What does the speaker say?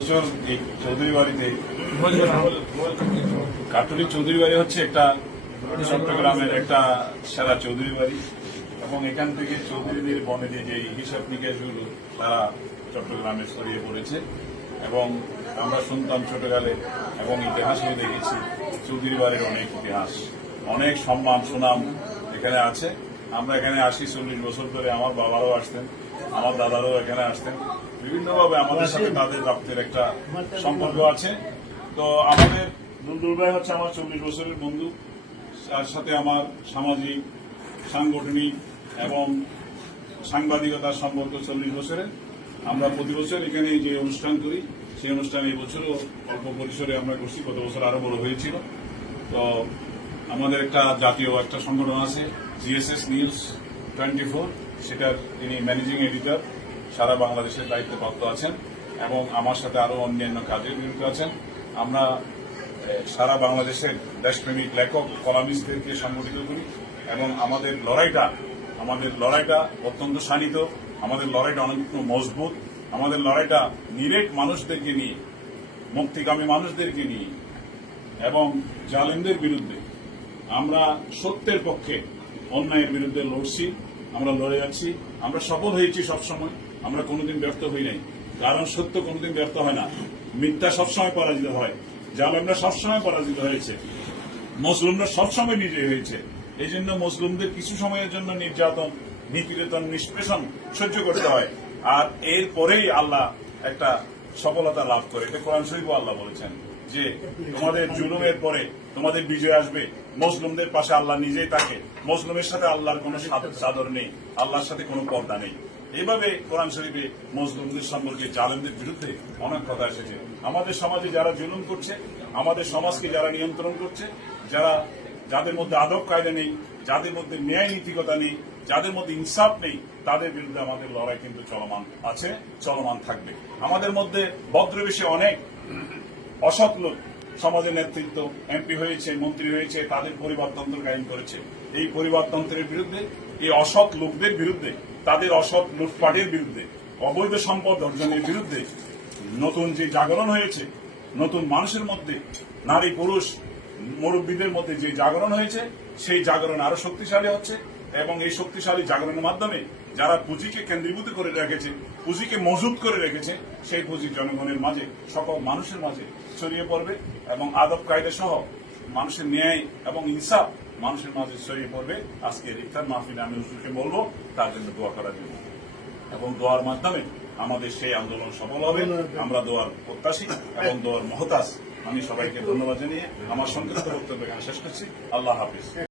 এই চৌধুরী বাড়িতে কাটুলি চৌধুরী বাড়ি হচ্ছে একটা চট্টগ্রামের একটা সেরা চৌধুরী বাড়ি এবং এখান থেকে চৌধুরীদের বনেদি যে হিসাব নিকাশগুলো তারা চট্টগ্রামে ছড়িয়ে পড়েছে এবং আমরা শুনতাম ছোটকালে এবং ইতিহাসেও দেখেছি চৌধুরী বাড়ির অনেক ইতিহাস, অনেক সম্মান সুনাম এখানে আছে। আমরা এখানে আসি 40 বছর ধরে। আমার বাবারাও আসতেন, আমার দাদারাও এখানে আসতেন। বিভিন্নভাবে আমাদের সাথে তাদের রক্তের একটা সম্পর্ক আছে। তো আমাদের দুলদুল ভাই হচ্ছে আমার 40 বছরের বন্ধু, তার সাথে আমার সামাজিক, সাংগঠনিক এবং সাংবাদিকতার সম্পর্ক 40 বছরের। আমরা প্রতি বছর এখানে যে অনুষ্ঠান করি সেই অনুষ্ঠানে এবছরও অল্প পরিসরে আমরা করছি, গত বছর আরো বড় হয়েছিল। তো আমাদের একটা জাতীয় একটা সংগঠন আছে GSS News 24, সেটার তিনি ম্যানেজিং এডিটর, সারা বাংলাদেশের দায়িত্বে প্রাপ্ত আছেন এবং আমার সাথে আরো অন্যান্য কাজে নিয়োজিত আছেন। আমরা সারা বাংলাদেশের দেশপ্রেমিক লেখক কলামিস্টদেরকে সংগঠিত করি এবং আমাদের লড়াইটা অত্যন্ত শানিত, আমাদের লড়াইটা অনেক মজবুত, আমাদের লড়াইটা নিরেট মানুষদেরকে নিয়ে, মুক্তিকামী মানুষদেরকে নিয়ে এবং জালেমদের বিরুদ্ধে। আমরা সত্যের পক্ষে, অন্যায়ের বিরুদ্ধে লড়ছি, আমরা লড়ে যাচ্ছি। আমরা সফল হয়েছি সবসময়, আমরা কোনোদিন ব্যর্থ হই নাই, কারণ সত্য কোনোদিন ব্যর্থ হয় না। মিথ্যা সবসময় পরাজিত হয়, জালেমরা সবসময় পরাজিত হয়েছে, মুসলিমরা সবসময় বিজয়ী হয়েছে। এই জন্য মুসলিমদের কিছু সময়ের জন্য নির্যাতন, নিপীড়ন, নিষ্পেষণ সহ্য করতে হয়, আর এরপরেই আল্লাহ একটা সফলতা লাভ করে। এটা কোরআন শরীফও আল্লাহ বলেছেন যে তোমাদের জুলুমের পরে তোমাদের বিজয় আসবে। মুসলিমদের পাশে আল্লাহ নিজেই থাকে, মুসলিমের সাথে আল্লাহর কোনো চাদর নেই, আল্লাহর সাথে কোনো পর্দা নেই। এইভাবে কোরআন শরীফে মুসলিমদের সম্পর্কে জালেমদের বিরুদ্ধে অনেক কথা এসেছে। আমাদের সমাজে যারা জুলুম করছে, আমাদের সমাজকে যারা নিয়ন্ত্রণ করছে, যাদের মধ্যে আদব কায়দা নেই, যাদের মধ্যে ন্যায় নীতিকতা নেই, যাদের মধ্যে ইনসাফ নেই, তাদের বিরুদ্ধে আমাদের লড়াই কিন্তু চলমান আছে, চলমান থাকবে। আমাদের মধ্যে ভদ্রবেশী অনেক অসৎ লোক সমাজের নেতৃত্ব, MP হয়েছে, মন্ত্রী হয়েছে, তাদের পরিবারতন্ত্র কায়েম করেছে। এই পরিবারতন্ত্রের বিরুদ্ধে, এই অসৎ লোকদের বিরুদ্ধে, তাদের অসৎ লুটপাটের বিরুদ্ধে, অবৈধ সম্পদ অর্জনের বিরুদ্ধে নতুন যে জাগরণ হয়েছে, নতুন মানুষের মধ্যে, নারী পুরুষ মুরব্বীদের মধ্যে যে জাগরণ হয়েছে, সেই জাগরণ আরো শক্তিশালী হচ্ছে এবং এই শক্তিশালী জাগরণের মাধ্যমে যারা পুঁজিকে কেন্দ্রীভূত করে রেখেছে, পুঁজিকে মজুত করে রেখেছে, সেই পুঁজি জনগণের মাঝে, সকল মানুষের মাঝে ছড়িয়ে পড়বে এবং আদব কায়দা সহ মানুষের ন্যায় এবং ইনসাফ মানুষের মাঝে ছড়িয়ে পড়বে। আজকে ইফতার মাহফিলে আমি হুজুরকে বলবো তার জন্য দোয়া করার জন্য, এবং দোয়ার মাধ্যমে আমাদের সেই আন্দোলন সফল হবে। আমরা দোয়ার প্রত্যাশী এবং দোয়ার মহতাজ। আমি সবাইকে ধন্যবাদ জানিয়ে আমার সংক্ষিপ্ত বক্তব্য এখানে শেষ করছি। আল্লাহ হাফিজ।